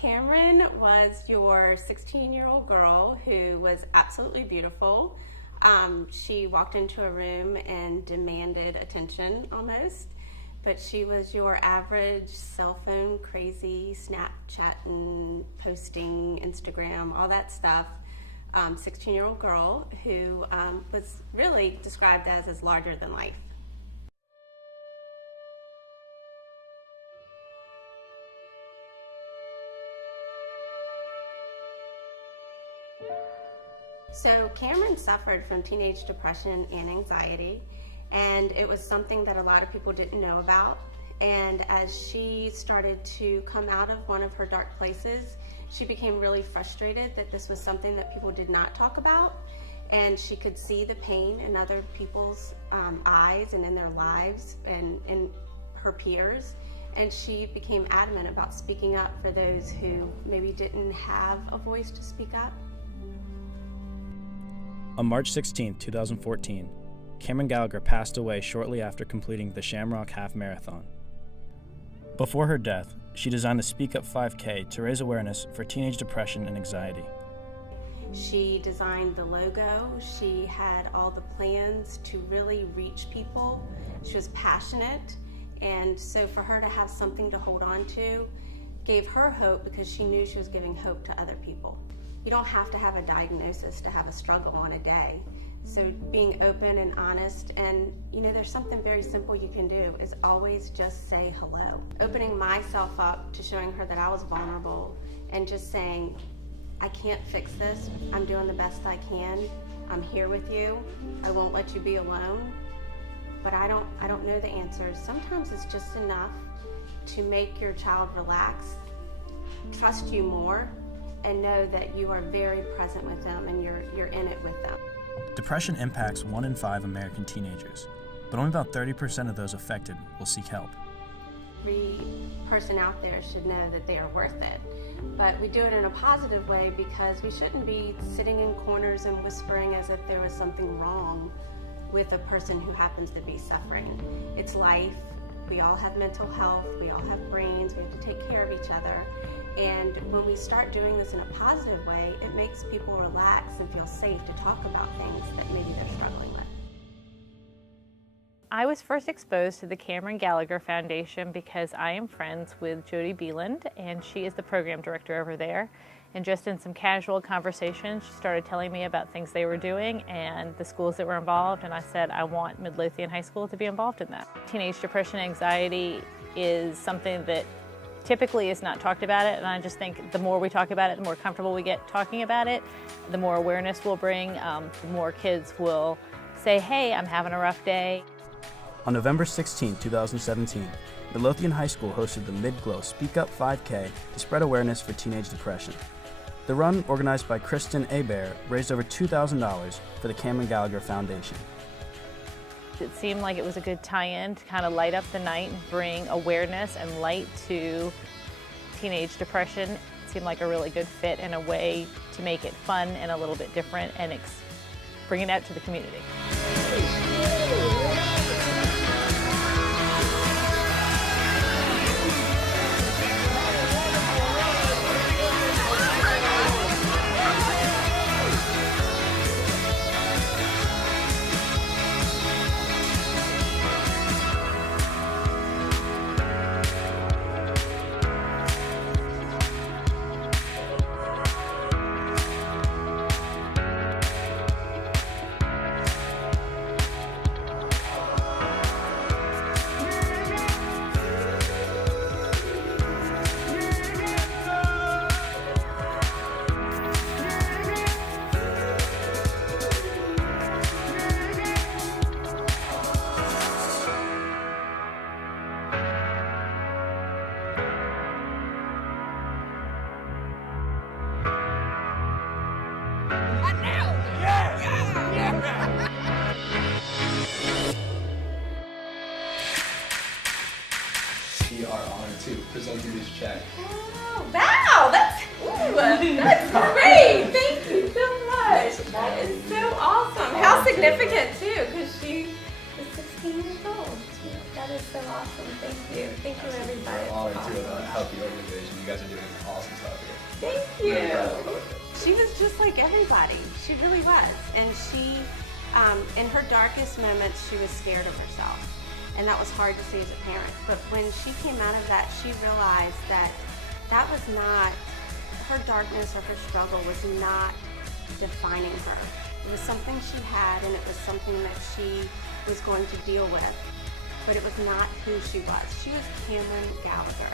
Cameron was your 16-year-old girl who was absolutely beautiful. She walked into a room and demanded attention almost, but she was your average cell phone crazy, Snapchatting, posting, Instagram, all that stuff, 16-year-old girl who was really described as larger than life. So Cameron suffered from teenage depression and anxiety, and it was something that a lot of people didn't know about. And as she started to come out of one of her dark places, she became really frustrated that this was something that people did not talk about, and she could see the pain in other people's eyes and in their lives and in her peers. And she became adamant about speaking up for those who maybe didn't have a voice to speak up. On March 16, 2014, Cameron Gallagher passed away shortly after completing the Shamrock Half Marathon. Before her death, she designed the Speak Up 5K to raise awareness for teenage depression and anxiety. She designed the logo. She had all the plans to really reach people. She was passionate, and so for her to have something to hold on to gave her hope, because she knew she was giving hope to other people. You don't have to have a diagnosis to have a struggle on a day. So being open and honest, and there's something very simple you can do, is always just say hello. Opening myself up to showing her that I was vulnerable and just saying, I can't fix this. I'm doing the best I can. I'm here with you. I won't let you be alone. But I don't know the answers. Sometimes it's just enough to make your child relax, trust you more, and know that you are very present with them and you're in it with them. Depression impacts 1 in 5 American teenagers, but only about 30% of those affected will seek help. Every person out there should know that they are worth it, but we do it in a positive way, because we shouldn't be sitting in corners and whispering as if there was something wrong with a person who happens to be suffering. It's life. We all have mental health. We all have brains. We have to take care of each other. And when we start doing this in a positive way, it makes people relax and feel safe to talk about things that maybe they're struggling with. I was first exposed to the Cameron Gallagher Foundation because I am friends with Jody Beeland, and she is the program director over there. And just in some casual conversation, she started telling me about things they were doing and the schools that were involved, and I said, I want Midlothian High School to be involved in that. Teenage depression and anxiety is something that typically is not talked about it, and I just think the more we talk about it, the more comfortable we get talking about it, the more awareness we'll bring, the more kids will say, hey, I'm having a rough day. On November 16, 2017, Midlothian High School hosted the Mid-Glow Speak Up 5K to spread awareness for teenage depression. The run, organized by Kristen Hebert, raised over $2,000 for the Cameron Gallagher Foundation. It seemed like it was a good tie-in to kind of light up the night and bring awareness and light to teenage depression. It seemed like a really good fit and a way to make it fun and a little bit different and bring it out to the community. We are honored to present you this check. Oh, wow, that's great. Thank you so much. That is so awesome. How significant too, because she is 16 years old. That's That is so awesome. Thank you. Thank you, everybody. We're honored to help the organization. You guys are doing awesome stuff here. Thank you. Really proud of you. She was just like everybody. She really was. And she, in her darkest moments, she was scared of herself. And that was hard to see as a parent. But when she came out of that, she realized that that was not, her darkness or her struggle was not defining her. It was something she had, and it was something that she was going to deal with. But it was not who she was. She was Cameron Gallagher.